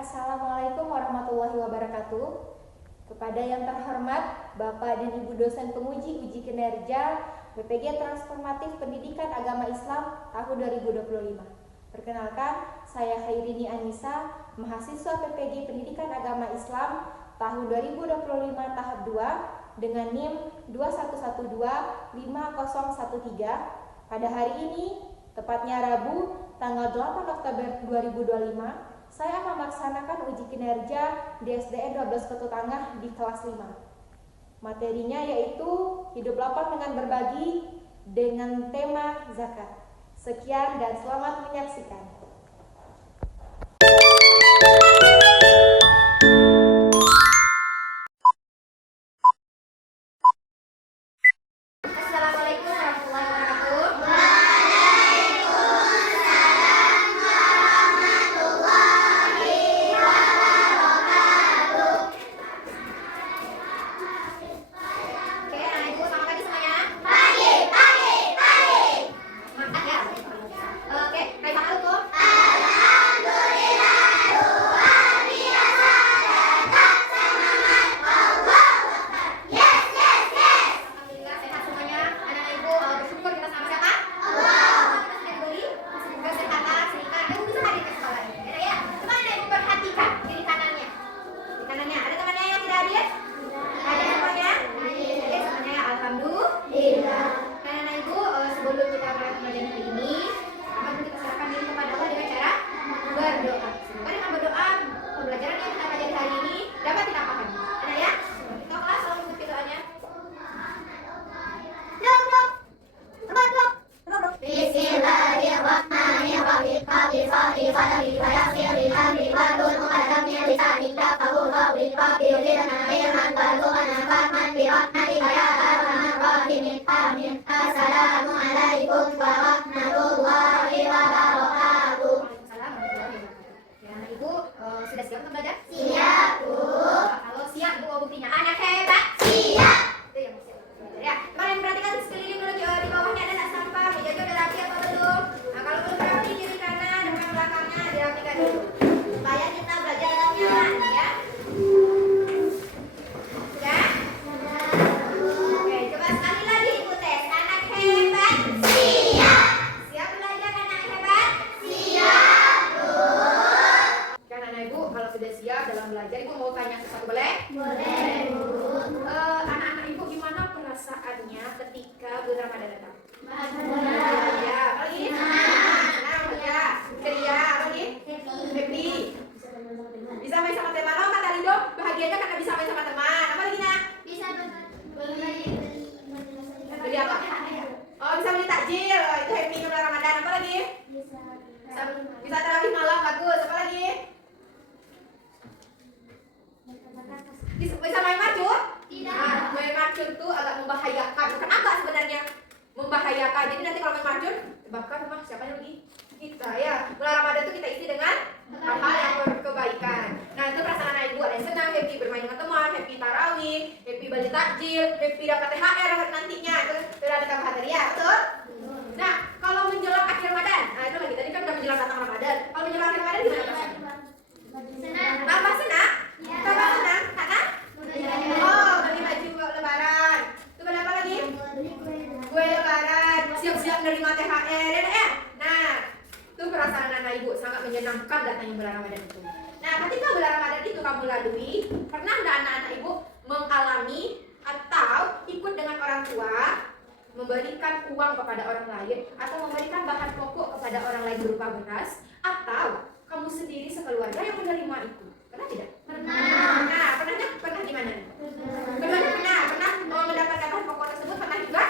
Assalamualaikum warahmatullahi wabarakatuh. Kepada yang terhormat Bapak dan Ibu dosen penguji uji kinerja BPG Transformatif Pendidikan Agama Islam tahun 2025. Perkenalkan, saya Khairini Anissa, mahasiswa PPG Pendidikan Agama Islam tahun 2025 tahap 2 dengan NIM 21125013. Pada hari ini, tepatnya Rabu, tanggal 8 Oktober 2025, saya akan melaksanakan uji kinerja di SDN 12 Ketu Tangah di kelas 5. Materinya yaitu hidup lapang dengan berbagi dengan tema zakat. Sekian dan selamat menyaksikan. Assalamualaikum warahmatullahi wabarakatuh. Oke, anak ibu selamat pagi semuanya. Semangat ya. Oke, baik Pak Alko. Alhamdulillah sehat semuanya. Anak ibu bersyukur kita sama siapa? Allah. Kita sudah diberi kesehatan sehingga ibu bisa hadir ke sekolah ini. Ya, ya. Coba anak ibu perhatikan kiri kanannya. Di kanannya ada temannya yang tidak hadir? Ada semuanya? Oke, semuanya ya. Alhamdulillah. Nah, anak ibu sebelum kita mulai pembelajaran hari ini, pertama kita serahkan diri kepada Allah dengan cara berdoa. Semoga dengan berdoa pembelajaran yang kita pelajari hari ini dapat kita pahami. Anak ya? Kita kelas selalu ikuti doanya. Bismillahirrahmanirrahim. Rabbi shrah li sadri wa yassir li amri wahlul 'uqdatam min lisani yafqahu qawli. Rabbi zidna ilman warzuqna fahman bi rahmatika ya arhamar rahimin. Amin. Assalamu alaikum warahmatullahi wabarakatuh. Waalaikumsalam warahmatullahi wabarakatuh. Ya, anak ibu sudah siap untuk belajar? Siap, Bu. Kalau siap, ibu mau buktinya anak hebat. Siap. Itu yang siap untuk belajar ya. Kalian perhatikan sekeliling dulu di bawahnya ada nggak sampah, mejanya udah rapi apa belum? Nah, kalau belum rapi kiri kanan depan belakangnya dirapikan dulu supaya kita belajar dengan nyaman ya. Sudah? Oke, coba sekali lagi ibu tes. Anak hebat. Siap. Siap belajar anak hebat? Siap, Bu. Kan anak ibu kalau sudah siap dalam belajar, ibu mau tanya sesuatu boleh? Boleh, Bu. Anak-anak ibu gimana perasaannya ketika bulan Ramadan datang? Bahagia. Ya, apa lagi? Senang, bahagia, ceria, apa lagi? Happy. Bisa main sama teman. Oh, kata Rido, bahagianya karena bisa main sama teman. Apa lagi, Nak? Bisa beli Beli apa? Oh, bisa beli takjil. Oh, itu happy bulan Ramadan. Apa lagi? Bisa tarawih malam, bagus. Apa lagi? Bisa main macul? Tidak. Nah, main macul tuh agak membahayakan. Bukan agak sebenarnya membahayakan. Jadi nanti kalau main macul, bahkan rumah siapa yang rugi? Kita ya. Bulan Ramadan itu kita isi dengan hal-hal yang berkebaikan. Nah, itu perasaan anak ibu ada yang senang, happy bermain dengan teman, happy tarawih, happy beli takjil, happy dapat THR nantinya. Itu sudah ada tambahan tadi ya, betul? Nah, kalau menjelang akhir Ramadan, nah itu lagi tadi kan udah menjelang datang Ramadan. Kalau menjelang akhir Ramadan gimana perasaannya? Senang. Tambah senang? Tambah senang? Karena? Oh, beli baju lebaran. Itu beli apa lagi? Kue lebaran. Siap-siap menerima THR ya. Nah, itu perasaan anak ibu sangat menyenangkan datangnya bulan Ramadan itu. Nah, ketika bulan Ramadan itu kamu lalui, pernah nggak anak-anak ibu mengalami atau ikut dengan orang tua memberikan uang kepada orang lain atau memberikan bahan pokok kepada orang lain berupa beras, atau kamu sendiri sekeluarga yang menerima itu? Pernah tidak? Pernah. Nah, pernah gimana? Keduanya pernah mendapatkan bahan pokok tersebut, pernah juga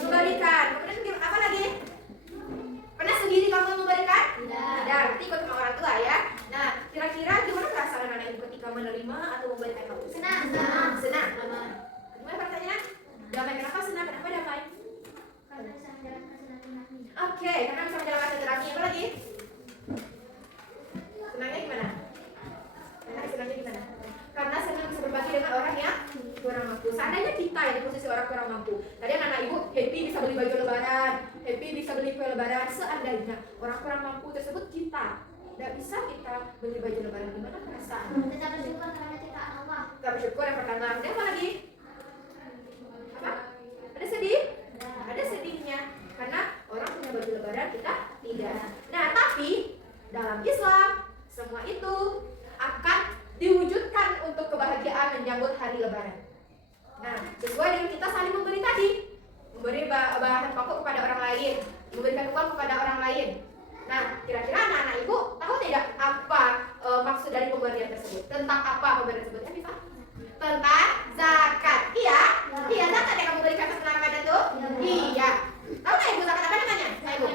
memberikan. Kemudian apa lagi? Pernah sendiri kamu memberikan? Tidak. Berarti ikut sama orang tua ya. Nah, kira-kira gimana perasaan anak ibu ketika menerima atau memberikan kamu? Senang. Senang. Gimana perasaannya? Damai. Kenapa senang? Kenapa damai? Oke, karena bisa menjalankan silaturahmi. Apa lagi? Senangnya gimana? Senangnya gimana? Karena senang bisa berbagi dengan orang yang kurang mampu. Seandainya kita yang di posisi orang kurang mampu, tadi anak ibu happy bisa beli baju lebaran, happy bisa beli kue lebaran. Seandainya orang kurang mampu tersebut kita tidak bisa kita beli baju lebaran. Gimana perasaan? Kita bersyukur karena kita Allah. Kita bersyukur yang pertama. Kemudian apa lagi? Apa? Ada sedih? Ada sedihnya karena orang punya baju lebaran, kita tidak. Nah, tapi dalam Islam semua itu akan diwujudkan untuk kebahagiaan menyambut hari lebaran. Nah, sesuai dengan kita saling memberi tadi, memberi bahan pokok kepada orang lain, memberikan uang kepada orang lain. Nah, kira-kira anak-anak ibu tahu tidak apa maksud dari pemberian tersebut? Tentang apa pemberian tersebut? Bisa? Tentang zakat. Iya? Iya, zakat yang kamu berikan setelah Ramadan tuh? Iya. Tahu nggak ibu zakat apa namanya? Ibu?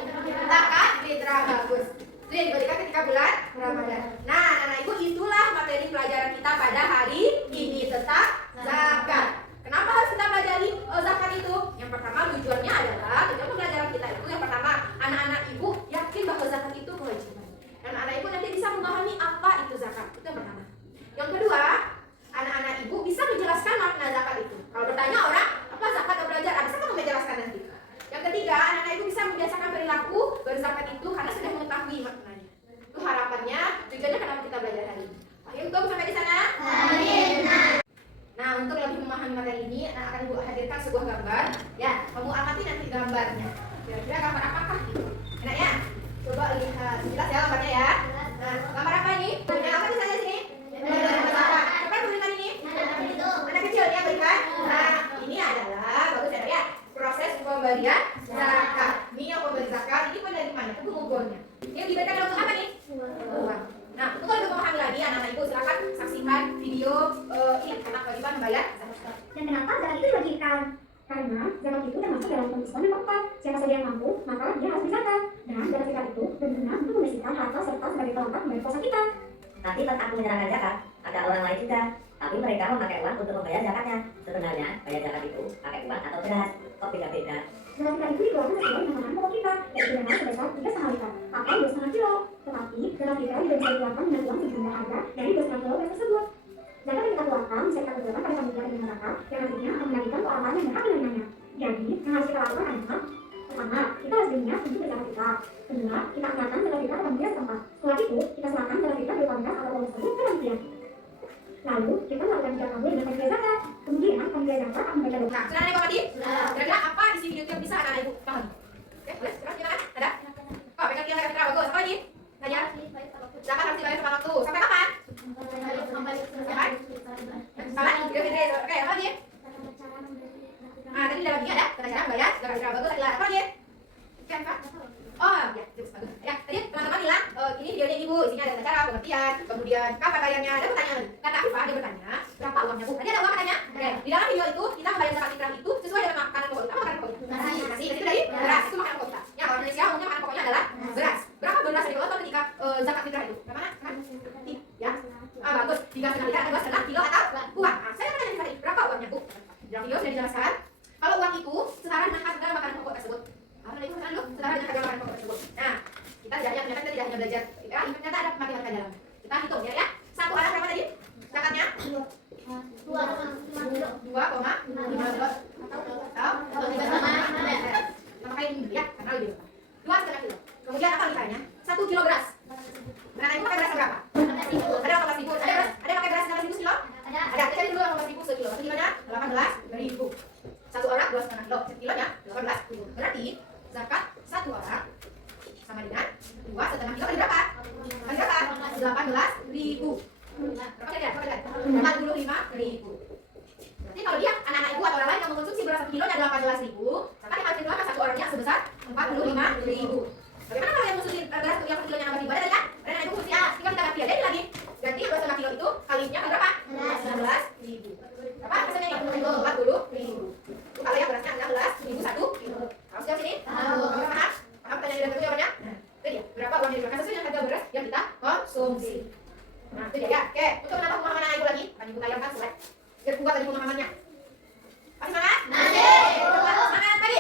Zakat fitrah, bagus. Itu yang diberikan ketika bulan Ramadan. Nah, anak-anak ibu, itulah materi pelajaran kita pada hari ini tentang zakat. Kenapa harus kita pelajari zakat itu? Yang pertama tujuan pembelajaran kita itu yang pertama, anak-anak ibu yakin bahwa zakat itu kewajiban. Dan anak ibu nanti bisa memahami apa itu zakat. Itu yang pertama. Yang kedua, anak-anak ibu bisa menjelaskan makna zakat itu. Kalau bertanya orang, apa zakat atau belajar? Bisa kamu menjelaskan nanti. Yang ketiga, anak-anak ibu bisa membiasakan perilaku berzakat itu karena sudah mengetahui maknanya. Itu harapannya, tujuannya kenapa kita belajar hari ini. Ayo, sampai di sana. Nah, untuk lebih memahami materi ini, akan ibu hadirkan sebuah gambar. Ya, kamu amati nanti gambarnya. Kira-kira gambar apakah itu? Enak ya? Coba lihat, jelas ya gambarnya ya. Nah, gambar apa ini? Punya apa di sana sini? Siapa yang berikan ini? Anak kecil ya berikan. Nah, ini adalah bagus ya, proses pemberian zakat. Ini yang pemberi zakat, ini penerimaannya, pengumpulannya. Yang diberikan dalam bentuk apa nih? Uang. Nah, untuk lebih memahami lagi, anak-anak ibu silakan saksikan video ini tentang kewajiban membayar zakat. Dan kenapa zakat itu diwajibkan? Karena zakat itu termasuk dalam Islam yang keempat. Siapa saja yang mampu, maka dia harus berzakat. Dan zakat fitrah itu berguna untuk membersihkan harta serta sebagai pelengkap membayar puasa kita. Nanti pas aku menyerahkan zakat, ada orang lain juga, tapi mereka memakai uang untuk membayar zakatnya. Sebenarnya bayar zakat itu pakai uang atau beras, kok beda-beda? Zakat fitrah itu dikeluarkan sesuai dengan makanan pokok kita, yaitu beras sebesar 3,5 liter atau 2,5 kilo. Tetapi zakat fitrah juga bisa dikeluarkan dengan uang sejumlah harga dari 2,5 kilo beras tersebut. Zakat yang kita keluarkan bisa kita keluarkan pada panitia dengan zakat yang nantinya akan menagikan ke orang lain yang berhak menerimanya. Jadi yang harus kita lakukan adalah pertama, kita harus berniat untuk berzakat fitrah. Kedua, kita angkatkan zakat fitrah ke panitia setempat. Setelah itu, kita serahkan zakat fitrah berupa beras atau uang tersebut ke panitia. Lalu, kita melakukan ijab kabul dengan panitia zakat. Kemudian, panitia zakat akan membaca doa. Nah, sudah ada Bapak Di? Kira-kira apa isi video itu yang bisa anak-anak ibu pahami? Oke, boleh? Sekarang gimana? Ada? Oh, pegang zakat fitrah bagus. Apa lagi? Tanya? Zakat harus dibayar tepat waktu. Sampai kapan? Kapan? Kapan? Oke, apa lagi? Nah, tadi dalam dia ada cara membayar zakat fitrah bagus. Ada apa lagi? Oke, apa? Oh, ya, bagus. Ya, tadi teman-teman bilang, ini videonya ibu, isinya ada cara pengertian, kemudian kapan bayarnya, ada pertanyaan. Kata Afifah, dia bertanya, berapa uangnya bu? Tadi ada uang katanya. Oke, di dalam video itu kita membayar zakat fitrah itu sesuai dengan makanan pokok. Apa makanan pokok? Nasi. Itu dari beras. Itu makanan pokok kita. Ya, kalau Indonesia umumnya makanan pokoknya adalah beras. Berapa beras yang dikeluarkan ketika zakat fitrah itu? Berapa? Ya. Bagus. 3,5 liter atau 2,5 kilo atau uang. Nah, saya tanya tadi, berapa uangnya bu? Di dalam video sudah dijelaskan. Kalau uang itu setara dengan harga makanan pokok tersebut. Apa tadi kan lu? Setara dengan harga makanan pokok tersebut. Nah, kita tidak hanya belajar, ya, ternyata ada matematika dalam. Kita hitung ya. Satu anak berapa tadi? Zakatnya? 2,5 kilo. Atau 3,5. Memakai ya, karena lebih besar. 2,5 kilo. Kemudian apa misalnya? 1 kilo beras. Nah, itu pakai beras berapa? 18.000. Ada pakai beras 18.000 kilo? Ada. Kita cari dulu 18.000 sekilo. Sekilonya 18.000. Satu orang 2,5 kilo. Sekilonya 18.000. Berarti zakat satu orang sama dengan 2,5 kilo kali berapa? Kali berapa? 18.000. Berapa kali? 45.000. Berarti kalau dia anak-anak ibu atau orang lain yang mengkonsumsi beras 1 kilonya 18.000, zakat yang harus dikeluarkan satu orangnya sebesar 45.000. Bagaimana kalau yang mengkonsumsi beras yang 1 kilonya 18.000? Ada tidak? Ada ibu konsumsi A, tinggal kita ganti aja lagi. Ganti 2,5 kilo itu kalinya kali berapa? 19.000. Berapa hasilnya nih? 40.000. Kalau yang berasnya 16.000 1 kilo. Harus jawab sini? Paham? Paham pertanyaan yang kedua jawabannya? Nah, itu dia. Berapa uang yang dikeluarkan sesuai dengan harga beras yang kita konsumsi. Nah, itu dia ya. Oke, untuk menambah pemahaman anak ibu lagi, akan ibu tayangkan slide. Biar kuat tadi pemahamannya. Masih semangat? Masih. Semangat pagi.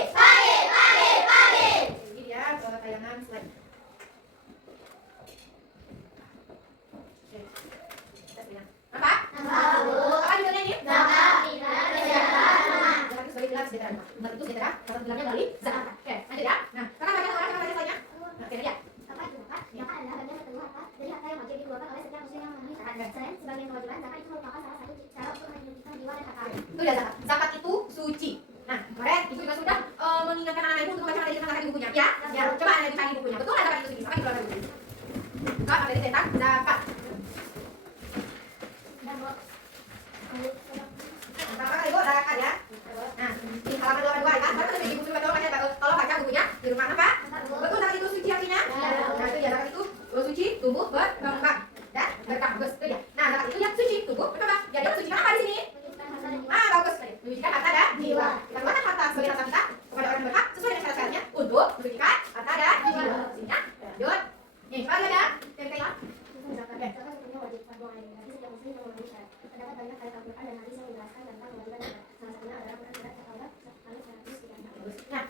Ini dia tayangan slide. Oke. Kita pilih. Apa? Apa judulnya ini? Zakat.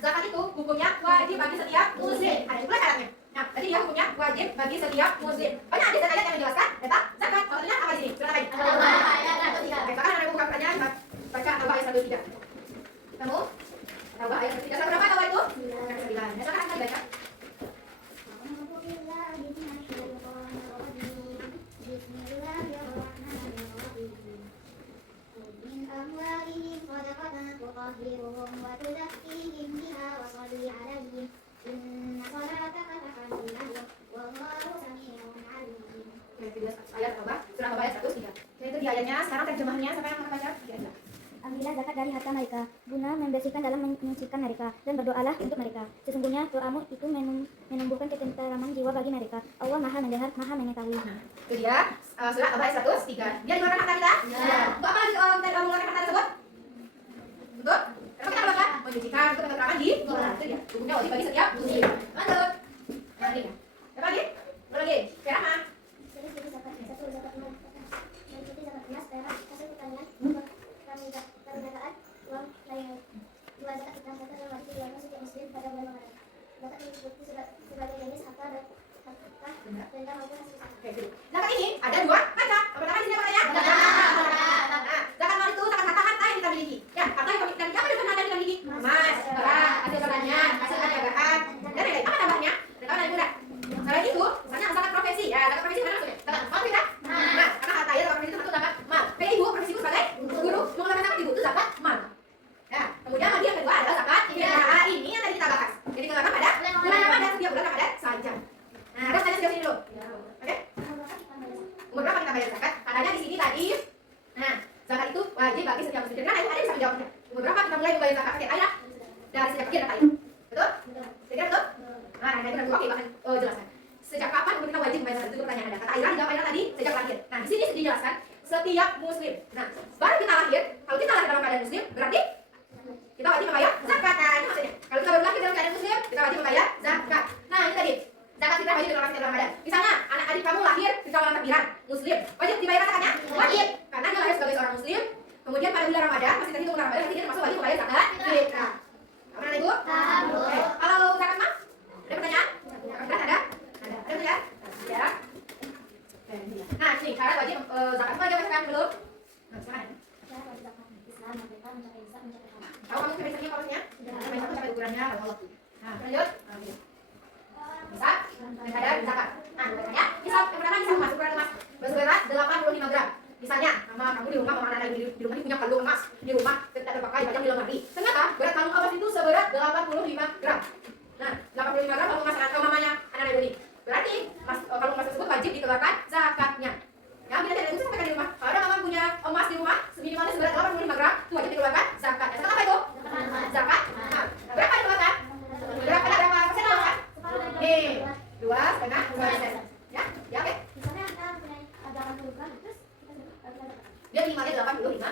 zakat itu hukumnya wajib bagi setiap muslim. Ada pula syaratnya. Nah, berarti dia hukumnya wajib bagi setiap muslim. Banyak hadis dan ayat yang menjelaskan tentang zakat. Maksudnya apa di sini? Surat apa ini? Bahkan ada bukan pertanyaan, baca Taubah ayat 1-3. Kamu? Taubah ayat 1-3. Surat berapa Taubah itu? Yang 9. Ya, silakan Anda baca. أموالهم صدقة تطهرهم وتزكيهم بها وصل عليهم إن صلاتك سكن لهم والله سميع عليم. Ayat Taubah, surah Taubah ayat 1-3. Jadi itu di ayatnya, sekarang terjemahnya siapa yang akan baca? Ambillah zakat dari harta mereka, guna membersihkan dalam menyucikan mereka, dan berdoalah untuk mereka. Sesungguhnya doamu itu menumbuhkan ketenteraman jiwa bagi mereka. Allah Maha mendengar, Maha mengetahui. Itu dia, surah Taubah ayat 1-3. Dia dikeluarkan harta kita? Ya. Untuk apa lagi kita mengeluarkan harta tersebut? Untuk? Kenapa kita melakukan? Menyucikan, untuk ketenteraman di Quran. Itu dia, hukumnya wajib bagi setiap muslim. Lanjut. Nah, ini. Apa lagi? Apa lagi? Firman. Jadi zakat satu zakat emas, mengikuti zakat emas, perak, hasil pertanian, perniagaan, uang lainnya. Dua zakat fitrah zakat yang wajib dikeluarkan setiap muslim pada bulan Ramadan. Zakat meliputi sebagai jenis harta benda maupun hasil usaha. Oke, gitu. Zakat ini ada dua macam. Yang pertama di sini apa namanya? Nah, zakat mal itu zakat harta yang kita miliki. Ya, harta yang kita miliki. Apa itu harta yang kita miliki? Emas, perak, hasil pertanian, hasil perniagaan, dan lain-lain. Apa tambahnya? Ada tambahan yang mudah. Selain itu, misalnya zakat profesi. Ya, zakat profesi mana maksudnya? Zakat mal tidak? Nah, karena harta ya zakat profesi itu satu zakat mal. Kayak ibu, profesi ibu sebagai guru. Mengeluarkan zakat ibu itu zakat mal. Ya, kemudian lagi yang kedua adalah zakat fitrah. Ini yang tadi kita bahas. Jadi dikeluarkan pada bulan Ramadan, setiap bulan Ramadan saja. Nah, harus tanya sini dulu. Oke? Umur berapa kita bayar zakat? Katanya di sini tadi. Nah, zakat itu wajib bagi setiap muslim. Nah, ada bisa menjawabnya. Umur berapa kita mulai membayar zakat? Oke, ayat dari sejak kecil kata ayat. Betul? Kira betul? Nah, ini benar. Oke, bahkan jelaskan. Sejak kapan umur kita wajib membayar zakat? Itu pertanyaan Anda. Kata Ayah dijawab Ayah tadi sejak lahir. Nah, di sini dijelaskan setiap muslim. Nah, baru kita lahir, kalau kita lahir dalam keadaan muslim, berarti kita wajib membayar zakat. Nah, ini maksudnya. Kalau kita baru lahir dalam keadaan muslim, kita wajib membayar zakat. Nah, ini tadi. Zakat fitrah wajib dikeluarkan setiap Ramadan. Misalnya anak adik kamu lahir di kawalan takbiran muslim, wajib dibayar zakatnya? Wajib, karena dia lahir sebagai seorang muslim. Kemudian pada bulan Ramadan, masih terhitung bulan Ramadan, berarti dia termasuk wajib membayar zakat fitrah. Apa Ibu? Oke. Kalau zakat mah? Ada pertanyaan? Zakat ada? Ada. Ada pertanyaan? Ya. Nah, ini syarat wajib zakat itu aja kan belum? Nah, sekarang. Tahu kamu biasanya kolosnya? Sampai satu sampai ukurannya kalau. Nah, lanjut. Bisa? Ada zakat. Nah, ya. Misal yang pertama misal emas, ukuran emas berberat 85 gram. Misalnya, kamu di rumah, anak-anak di rumah ini punya kalung emas di rumah tidak terpakai, dipajang di lemari. Ternyata berat kalung emas itu seberat 85 gram. Nah, 85 gram kalung emas mamanya anak-anak ini. Berarti kalung emas tersebut wajib dikeluarkan zakatnya. Ya, bila tidak usah sampaikan di rumah. Kalau ada mama punya emas di rumah, minimalnya seberat 85 gram, itu wajib dikeluarkan zakatnya. Zakat apa itu? Zakat. Nah, berapa dikeluarkan? Berapa persen dikeluarkan? Nih, 2,5%. Ya, ya oke. Misalnya kita punya 80 gram, terus Dia minimalnya 85.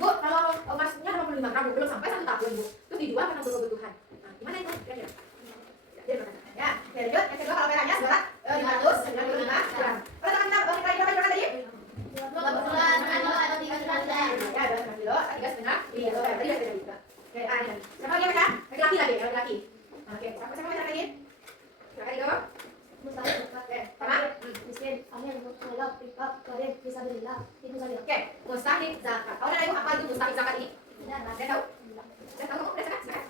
Bu, kalau emasnya 85 gram, belum sampai 1 tahun, Bu. Terus dijual karena untuk kebutuhan. Nah, gimana itu? Kira-kira. Ya, lanjut. Yang kedua kalau peraknya seberat 595 gram. Kalau kita berapa tadi? 2 bulan, 3 bulan. Ya, 2,5 kilo, 3,5 kilo. Tadi ya sudah juga. Oke, ini. Siapa lagi mereka? Laki-laki lagi, laki-laki. Oke, siapa mereka lagi? Silakan itu. Oke, sama? Miskin, amil, mulak, pikap, karib, fisabilillah, itu saja. Oke, mustahik zakat. Tahu ada apa itu mustahik zakat ini? Saya tahu. Saya tahu kamu udah zakat?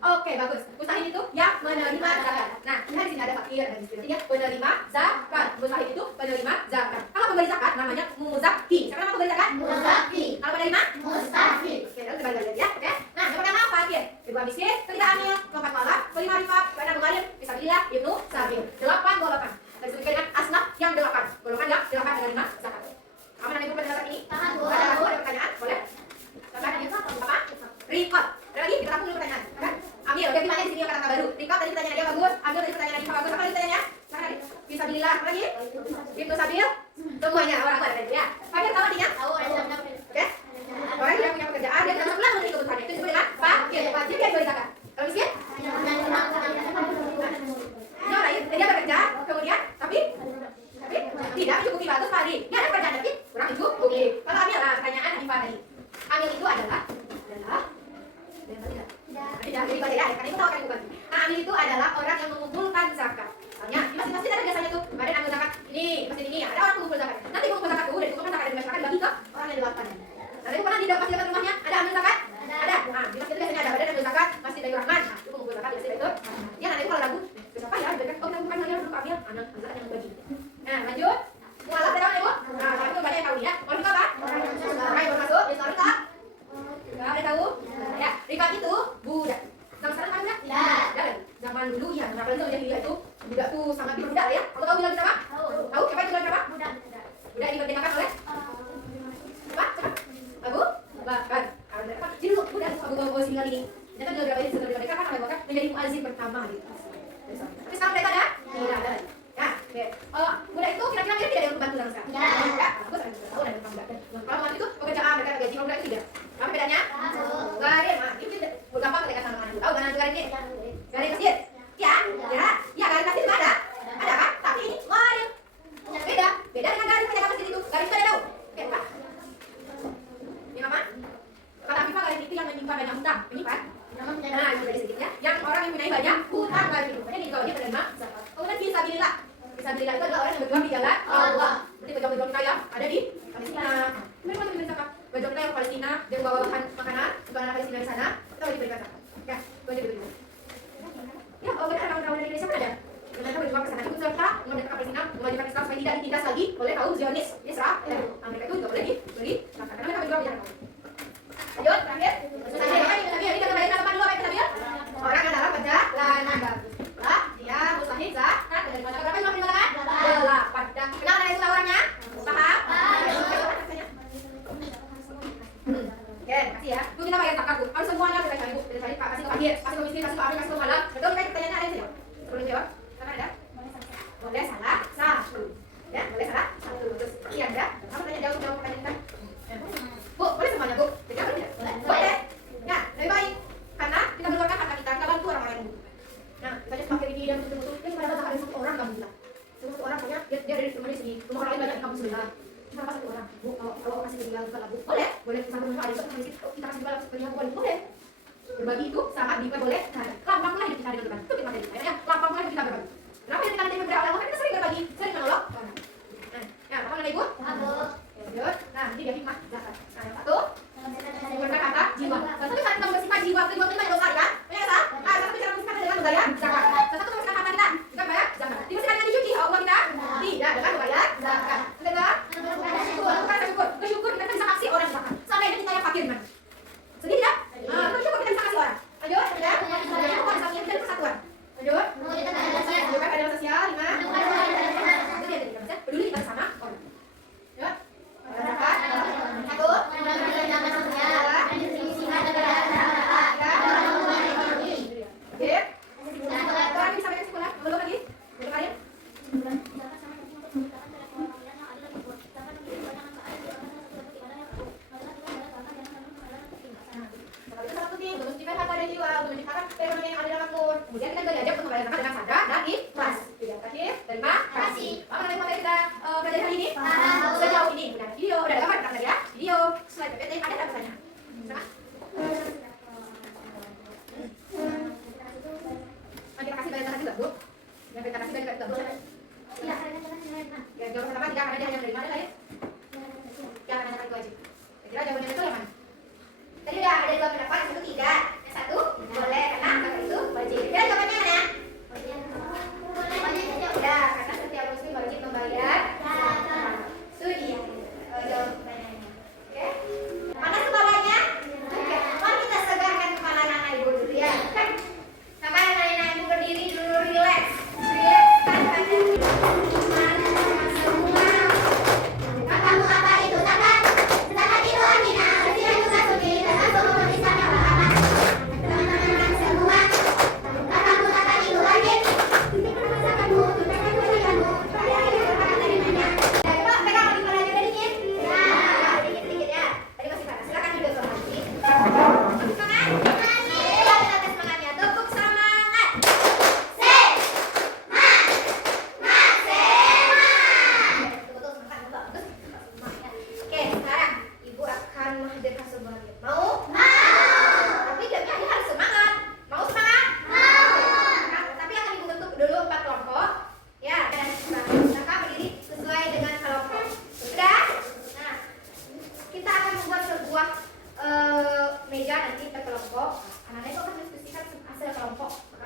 Oke, bagus. Mustahik itu yang menerima zakat. Nah, lihat di sini ada fakir, ada miskin. Artinya penerima zakat. Mustahik itu penerima zakat. Kalau pemberi zakat namanya muzaki. Siapa nama pemberi zakat? Muzaki. Kalau penerima? Mustahik. Oke, lalu dibagi lagi ya. Oke. Nah, yang pertama fakir, kedua miskin, ketiga amil, keempat malak, kelima rifat, keenam mukalim, fisabilillah, ibnu sabil. 8 golongan. Dan disebutkan dengan asnaf yang 8. Golongan yang 8 menerima zakat. Kamu nanti penerima zakat ini? Ada pertanyaan? Boleh? Silakan ada apa? Rifat. Ada lagi? Kita tampung dulu pertanyaan. Kan? Amil, udah gimana di sini kata baru. Rifat tadi pertanyaan dia bagus. Amil tadi pertanyaan dia bagus. Apa lagi pertanyaannya? Silakan. Fisabilillah. Apa lagi? Ibnu sabil. Semuanya orang ada ya. Fakir tahu artinya? Tahu, ada. Oke? Orang yang punya pekerjaan dia tidak pernah memenuhi kebutuhannya. Itu disebut dengan fakir. Wajib dia beri zakat. Kalau miskin? Dia lain, dia bekerja, kemudian tapi tidak mencukupi bagus tadi. Dia ada pekerjaan tapi kurang mencukupi. Kalau amil, pertanyaan Hanifah tadi. Amil itu adalah tidak. Nah, jadi baca ya, karena itu tahu kan bukan. Nah, amil itu adalah orang yang mengumpulkan zakat. Misalnya, di masjid-masjid ada biasanya tuh, kemarin ambil zakat ini, masjid ini, ada orang mengumpul zakat. Nanti mengumpul zakat dari kumpulkan zakat dari masyarakat bagi ke orang yang di luar sana. Nanti pernah di masjid dekat rumahnya ada ambil zakat? Ada. Nah, di masjid itu biasanya ada badan ambil zakat, Masjid Bayu Rahman. Nah, itu mengumpul zakat di masjid itu. Ya, nanti kalau ragu, siapa ya? Oh, kita bukan hanya untuk ambil, anak zakat yang bagi. Nah, lanjut. Mualaf ada Ibu? Nah, kalau itu banyak yang tahu ya. Mau riba apa? Orang yang masuk, dia tahu riba. Enggak ada tahu? Ya, riba itu budak. Zaman sekarang kan enggak? Tidak. Jangan. Zaman dulu ya, zaman itu jahiliyah itu budak tuh sangat diperbudak ya. Kamu tahu budak apa? Tahu siapa itu budak apa? Budak. Budak dimerdekakan oleh apa? Abu Bakar. Jadi budak Abu Bakar ini. Dia kan juga setelah dimerdekakan Abu Bakar menjadi muazzin pertama gitu. Tapi sekarang mereka ada? Tidak ada. Ya, budak itu kira-kira mirip tidak dengan pembantu zaman sekarang? Tidak. Bagus, ada tahu dan pembantu. Kalau pembantu itu pekerjaan mereka gaji, kalau budak itu tidak. Apa bedanya? Garis, ini gampang mereka sama dengan tahu garis garis ini? Garis kasir? Ya, ya garis kasir ada, kan? Tapi ini garis beda dengan garis penjaga masjid itu. Garis itu ada tahu? Oke, Pak. Ini apa? Kata Afifah, garis itu yang menyimpan banyak hutang, menyimpan. Nah, itu garis sedikit ya. Yang orang yang mempunyai banyak hutang garis itu. Jadi kalau dia penerima zakat. Kemudian fisabilillah. Fisabilillah itu adalah orang yang berjuang di jalan Allah. Berarti berjuang kaya ada di Palestina. Mereka masih zakat. Berjuang kaya ke Palestina, dia membawa bahan makanan, bukan anak Palestina di sana, kita wajib berikan zakat. Ya, wajib begitu. Ya, benar orang dari Indonesia pun ada. Mereka berjuang ke sana ikut serta memerdekakan Palestina, memajukan Islam supaya tidak ditindas lagi oleh kaum Zionis, Israel. Ya, mereka itu juga boleh diberi zakat karena mereka berjuang di jalan Allah. Lanjut, terakhir. Ini kita baca sama dulu apa yang kita bilang? Orang adalah perjalanan bagus. Lah, dia mustahil zakat dari berapa jumlah penjualan? 8. Dan kenal dari itu orangnya? Paham? Oke, kasih ya. Itu kita bayar zakat, Bu. Harus semuanya kita cari, Bu. Kita cari kasih ke fakir, kasih ke miskin, kasih ke amin, kasih ke malam. Betul kan pertanyaannya ada sih, sebelum jawab. Karena ada? Boleh salah satu. Ya, boleh salah satu. Terus iya enggak? Kamu tanya jawab pertanyaan kita. Bu, boleh semuanya, Bu? Tidak boleh? Boleh. Ya, lebih baik. Karena kita mengeluarkan harta kita, kita bantu orang lain. Nah, kita fakir ini dan betul-betul ini pada zakat dari satu orang kamu bilang. Satu orang punya dia dari rumah di sini. Rumah orang lain banyak di kampung sebelah. Kenapa satu orang? Bu, kalau kasih ke dia juga, Bu. Boleh? Boleh satu rumah ada satu miskin. Kita kasih juga ke dia, boleh. Berbagi itu sangat diperbolehkan. Lampanglah hidup kita dengan berbagi. Itu kita tadi. Ya, lampanglah hidup kita berbagi. Kenapa kita nanti berbagi Allah? Kita sering berbagi, sering menolong orang. Nah, ya, apa namanya Ibu? Lanjut. Nah, ini dia hikmah zakat. Nah, yang satu, menggunakan kata jiwa. Satu saat kita bersifat jiwa, jiwa kita banyak dosa kan? Banyak kan? Nah, satu cara bersifat dengan membayar zakat. Satu bersifat kata kita, kita bayar zakat. Dibersihkan dengan dicuci Allah kita? Tidak, dengan membayar zakat. Benar? Syukur. Bersyukur kita bisa kasih orang zakat. Seandainya kita yang fakir gimana? Sedih tidak? Bersyukur kita bisa kasih orang. Lanjut, ya? Bersyukur misalnya kita persatuan. Lanjut. Juga keadaan sosial, 5. Itu dia tadi, kan? Peduli kita sama orang. Ya? Zakat. 1. Oke. Orang bisa baca sekolah? Belum lagi? Belum lagi? Kemudian kita juga diajak untuk membayar zakat dengan sadar dan ikhlas. Terakhir, terima kasih. Apa namanya materi kita pelajari hari ini? Sejauh ini udah video, udah ada gambar tadi ya? Video, slide PPT, ada apa saja? Sama? Kita kasih bayar zakat juga, Bu. Yang kita kasih bayar zakat juga, Bu. Ya, jawaban pertama tidak akan ada yang dari mana lain? Yang akan zakat itu wajib. Kira jawabannya itu yang mana? Tadi udah ada dua pendapat, yang satu 3, yang satu boleh karena zakat itu wajib. Kira jawabannya mana? Ya, karena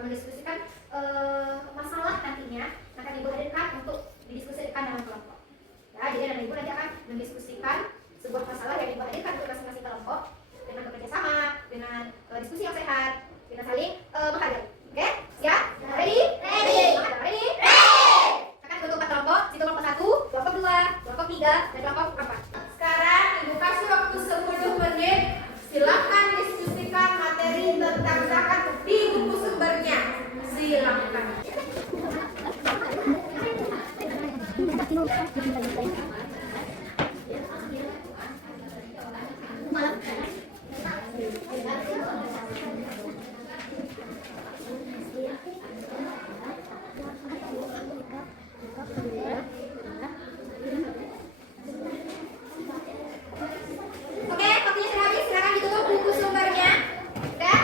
mendiskusikan masalah nantinya akan Ibu hadirkan untuk didiskusikan dalam kelompok. Ya, jadi anak Ibu nanti akan mendiskusikan sebuah masalah yang Ibu hadirkan untuk masing-masing kelompok dengan bekerja sama, dengan diskusi yang sehat, dengan saling menghargai. Oke? Siap? Ready? Ready. Ready? Akan bentuk 4 kelompok, situ kelompok 1, kelompok 2, kelompok 3, dan kelompok 4. Sekarang Ibu kasih waktu 10 menit. Silakan diskusikan materi tentang zakat di buku sumbernya. Silakan. Oke, waktunya sudah habis. Silakan ditutup buku sumbernya. Udah?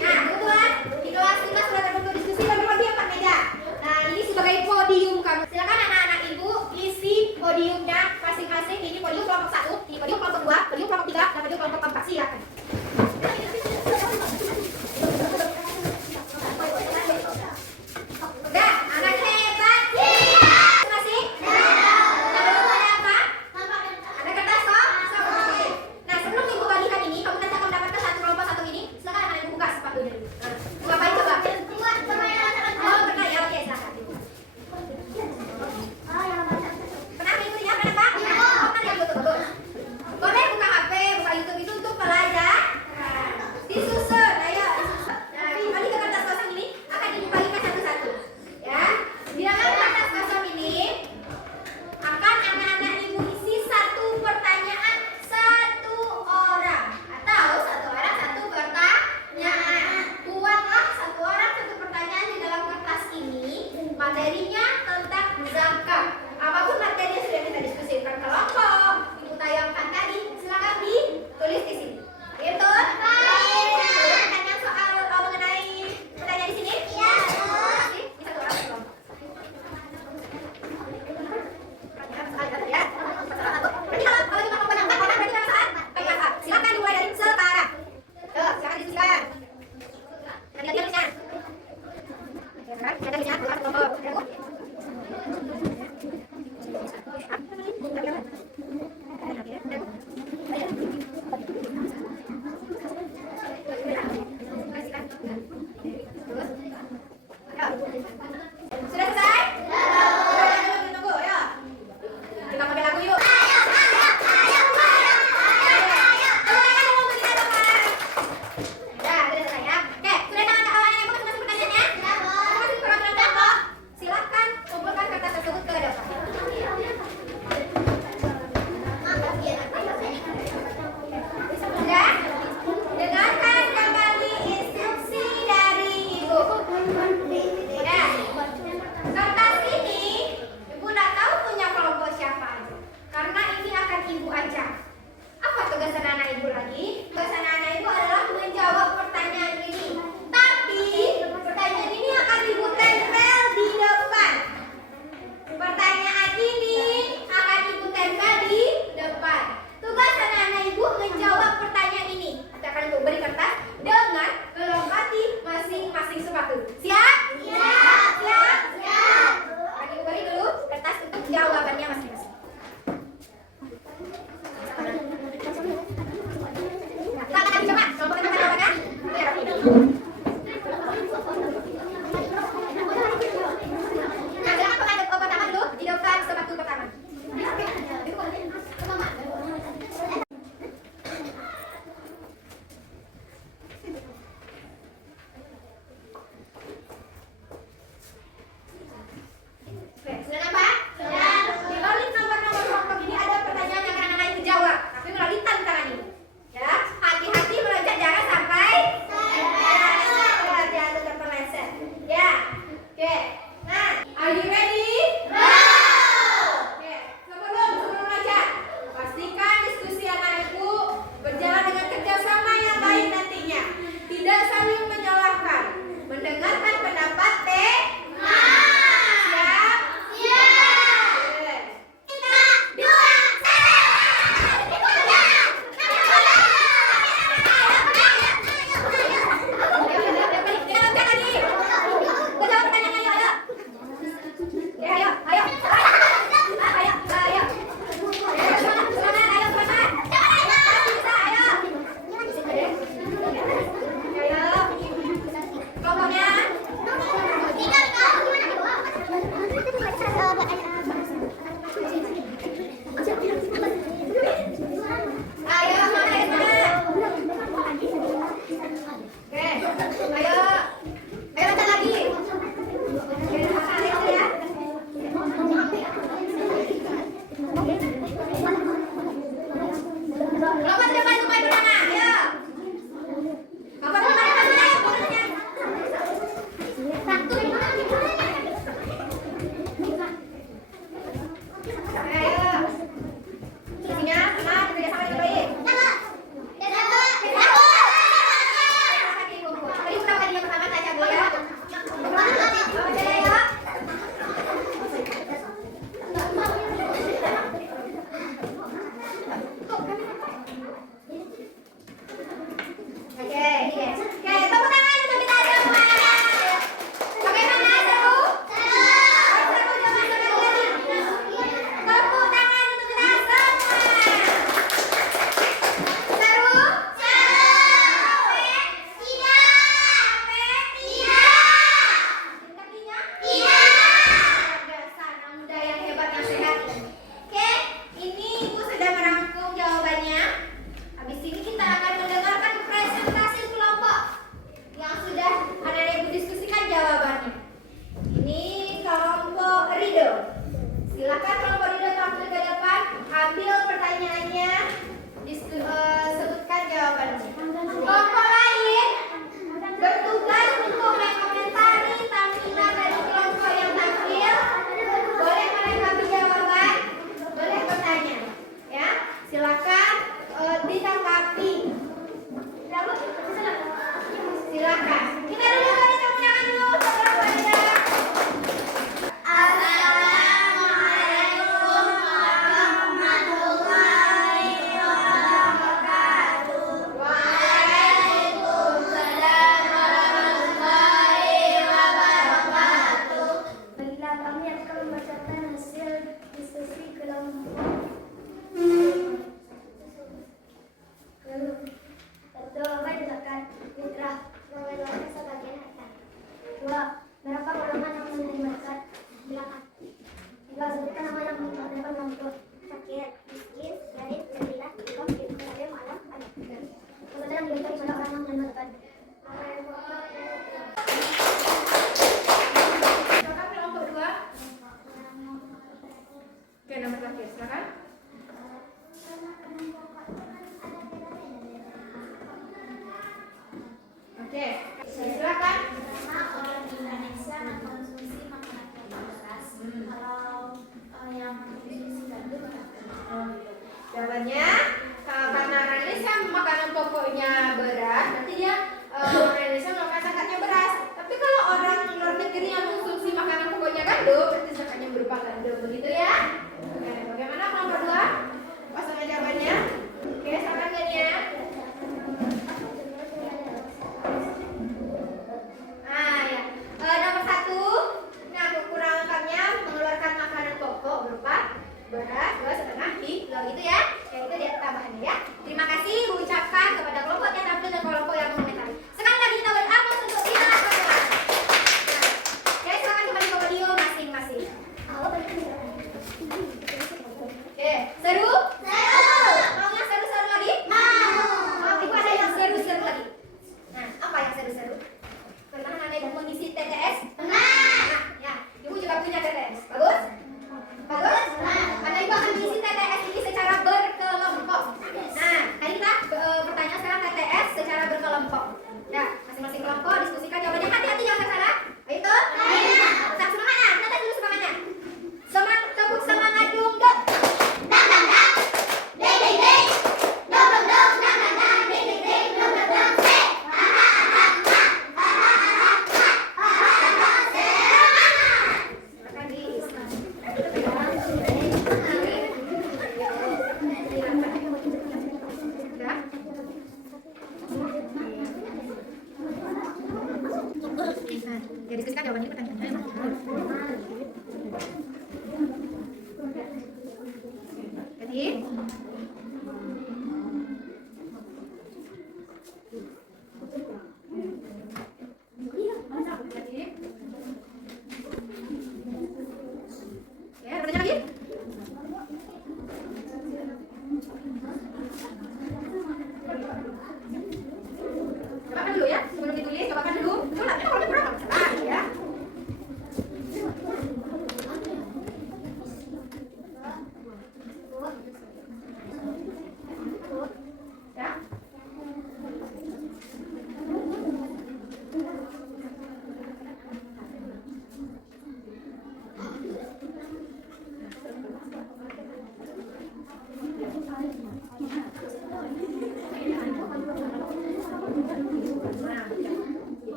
Nah, kebetulan di kelas kita sudah terbentuk diskusi bagi-bagi 4 meja. Nah, ini sebagai podium kamu. Silakan anak-anak Ibu isi podiumnya masing-masing. Ini podium kelompok 1, ini podium kelompok 2, podium kelompok 3, dan podium kelompok 4. Silakan. Udah, anak hebat. Masih? Ada apa? Ada kertas kok? Oke. Nah, sebelum Ibu bagikan ini, kamu nanti akan mendapatkan satu kelompok satu ini. Silakan anak Ibu buka sepatunya dulu. Nah, Ibu apain coba? Oh, pernah ya? Oke, silakan. Pernah mengikuti ya? Pernah Pak? Oh, pernah ya? Bagus. Boleh buka HP, buka YouTube itu untuk pelajar. Nah, disusun, ayo disusun. Nah, kembali ke kertas kosong ini akan Ibu bagikan satu-satu. Ya, di dalam kertas kosong ini akan anak-anak Ibu isi satu pertanyaan satu orang atau satu orang satu pertanyaan. Buatlah satu orang satu pertanyaan di dalam kertas ini. Materinya tentang zakat. Apapun materi yang sudah kita diskusikan kelompok Ibu tayangkan tadi, silakan ditulis di sini. Gitu? Baik. Tanya soal mengenai pertanyaan di sini? Iya. Ini satu orang satu kelompok. Ya. Berarti kalau lima kelompok yang empat orang berarti berapa saat? 5 saat. Silakan dimulai dari sekarang. Silakan diskusikan. Nanti tulisnya. Nanti tulisnya keluar kelompok. Sudah selesai? Tunggu, ya. Kita pakai lagu yuk. Ya, sudah selesai ya. Oke, sudah tangan kawan yang masing-masing pertanyaannya? Masing-masing peraturan contoh. Silakan kumpulkan kertas tersebut ke depan. Sudah? Dengarkan kembali instruksi dari Ibu. Ya. Kertas ini Ibu tidak tahu punya kelompok siapa aja. Karena ini akan Ibu ajak. Apa tugas anak-anak Ibu lagi? Tugas anak-anak Ibu adalah menjawab pertanyaan ini. Tapi pertanyaan ini akan Ibu tempel di depan. Pertanyaan ini akan Ibu tempel di depan. Tugas anak-anak Ibu menjawab pertanyaan ini. Nanti akan Ibu beri kertas dengan melompati masing-masing sepatu. Siap? Siap. Siap? Siap. Akan Ibu beri dulu kertas untuk jawabannya masing-masing. Silakan coba. Kelompok pertama jawabannya. Nah, silakan pengaduk pertama dulu di depan sepatu pertama. Oke, sudah nampak? Sudah. Di balik nomor-nomor kelompok ini ada pertanyaan yang akan anak Ibu jawab, tapi melalui tantangan ini. Ya, hati-hati meloncat jangan sampai Nah, ya diskusikan jawabannya di pertanyaannya. Jadi, ya, ada pertanyaan lagi? Cobakan dulu ya, sebelum ditulis, cobakan dulu. Coba, nanti kalau kurang nggak masalah ya. Ya.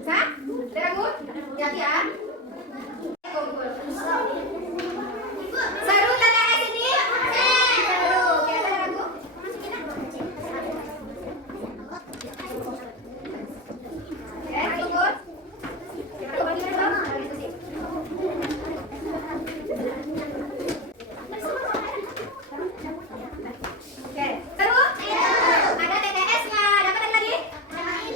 Bisa? Ada kamu? Hati ya. Kumpul. Seru TTS ini? Seru. Oke, ada kamu? Oke, tunggu. Kita bagi dulu. Diskusi. Oke, seru? Ada TTS-nya. Dapat ada lagi?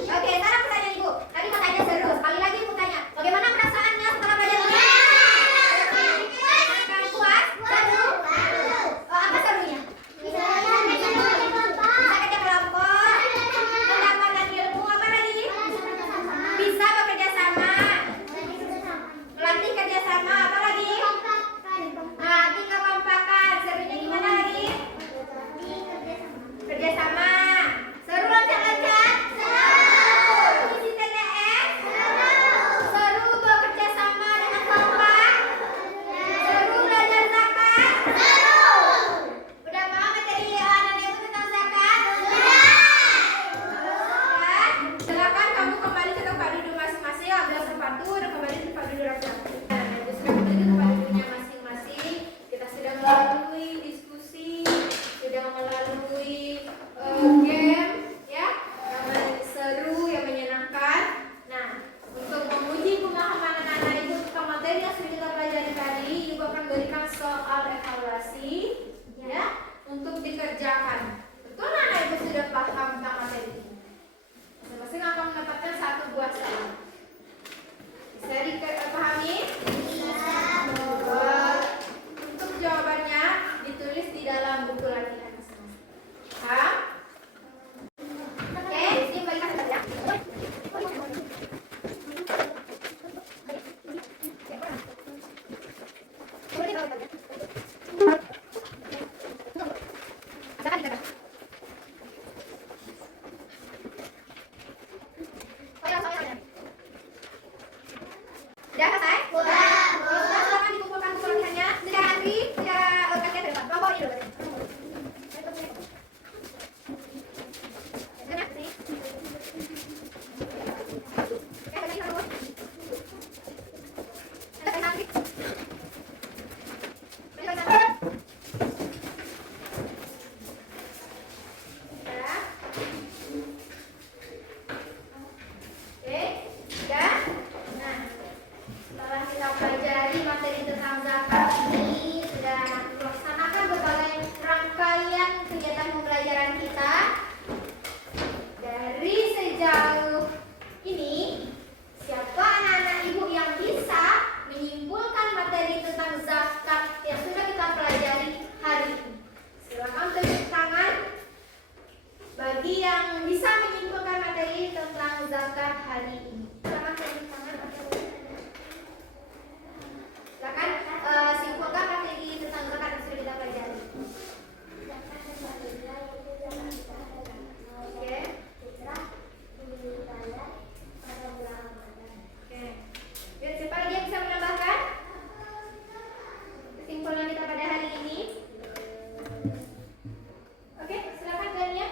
Oke, sekarang pertanyaan Ibu. Tadi katanya seru. Sekali lagi Ibu tanya. Bagaimana perasaannya setelah belajar ini? Akan puas? Seru? Oh, apa serunya? Bisa kerja kelompok, mendapatkan ilmu, apa lagi? Bisa bekerja sama, melatih kerja sama, apa lagi? Melatih kekompakan. Serunya gimana lagi? Kerja sama. Seru loncat-loncat? Seru. Isi TTS? Seru bekerja sama dengan kompak? Seru belajar zakat? Udah paham materi anak itu tentang zakat? Sudah. Silakan kamu kembali ke tempat duduk masing-masing, ambil sepatu dan kembali ke tempat duduk masing-masing. Nah, itu sudah kembali ke tempat duduknya masing-masing. Kita sudah melalui diskusi, sudah melalui game, ya, yang seru, yang menyenangkan. Nah, untuk menguji pemahaman anak-anak Ibu tentang materi yang sudah kita pelajari tadi, Ibu akan berikan soal evaluasi, ya, untuk dikerjakan. Betul anak Ibu sudah paham tentang materi ini? Masing-masing akan mendapatkan 1 buah soal. Bisa dipahami? Untuk jawabannya ditulis di dalam buku latihan masing-masing. Paham? Oke, ini bagikan satu ya. Sudah selesai? Sudah. Sudah, silakan dikumpulkan buku latihannya secara rapi, secara kajian ke depan. Kelompok ini dulu. Setelah kita pelajari materi tentang zakat ini, sudah melaksanakan berbagai rangkaian kegiatan pembelajaran kita. Dari sejauh ini, siapa anak-anak Ibu yang bisa menyimpulkan materi tentang zakat yang sudah kita pelajari hari ini? Silakan tepuk tangan bagi yang bisa menyimpulkan materi tentang zakat hari ini. Silakan tepuk tangan. Silakan simpulkan materi tentang zakat yang sudah kita pelajari. Oke. Oke. Ya, siapa lagi yang bisa menambahkan kesimpulan kita pada hari ini? Oke, silakan Dania.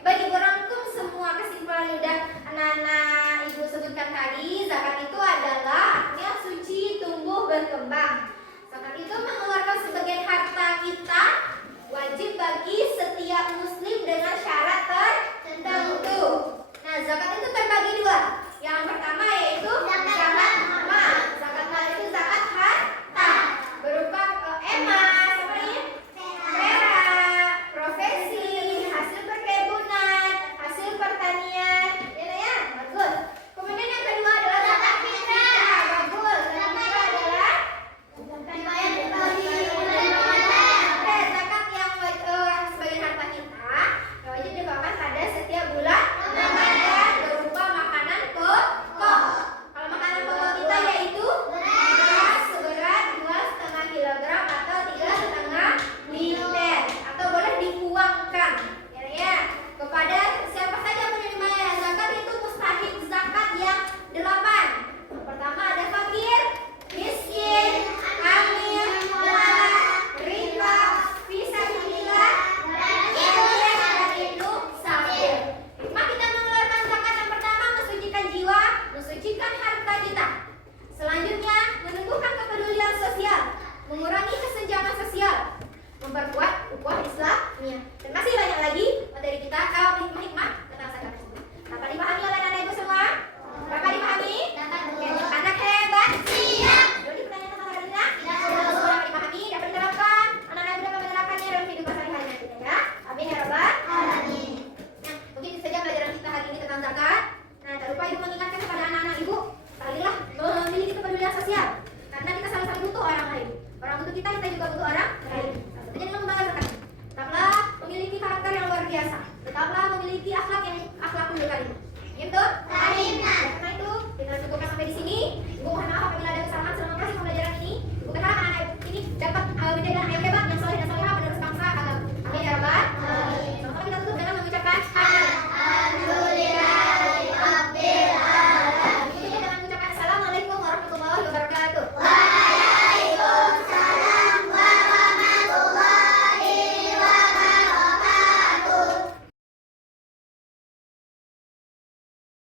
bagi merangkum semua kesimpulan yang udah anak-anak ibu sebutkan tadi, zakat itu adalah artinya suci, tumbuh, berkembang. Zakat itu mengeluarkan sebagian harta kita, wajib bagi setiap muslim dengan syarat tertentu. Nah, zakat itu terbagi dua. Yang pertama yaitu zakat mal. Zakat mal itu zakat harta berupa emas, apa ini? Perak, profesi, hasil perkebunan, hasil pertanian, ya, bagus. Kemudian yang kedua adalah zakat fitrah, bagus. Zakat fitrah adalah zakat yang sebagian harta kita yang wajib dikeluarkan pada setiap bulan Ramadan berupa makanan pokok. Kalau makanan pokok kita yaitu beras seberat 2,5 kilogram atau 3,5 liter, atau boleh dikuangkan ya kepada siapa saja penerimanya. Zakat itu mustahik zakat yang 8. Pertama ada fakir, miskin, amil, mualaf, riqab, fisabilillah, yatim, dan ibnu sabil. Hikmah kita mengeluarkan zakat yang pertama, mensucikan jiwa, mensucikan harta kita. Selanjutnya, menumbuhkan kepedulian sosial, mengurangi kesenjangan sosial, memperkuat ukhuwah Islamiyah. Dan masih banyak lagi materi kita hikmah tentang zakat tersebut. Dapat dipahami oleh anak ibu semua? Dapat dipahami? Oke, anak hebat siap. Jadi pertanyaan tentang zakat kita? Dapat dipahami, dapat diterapkan. Anak-anak ibu dapat menerapkannya dalam kehidupan sehari-hari nantinya ya. Amin ya rabbal alamin. Nah, mungkin itu saja pelajaran kita hari ini tentang zakat. Nah, tak lupa ibu mengingatkan kepada anak-anak ibu, marilah memiliki kepedulian sosial. Karena kita saling butuh orang lain. Orang butuh kita juga butuh orang lain. Salah satunya dengan membayar zakat. Tetaplah memiliki karakter yang luar biasa. Tetaplah memiliki akhlak yang akhlakul karim. Gitu? Karena itu kita cukupkan sampai di sini.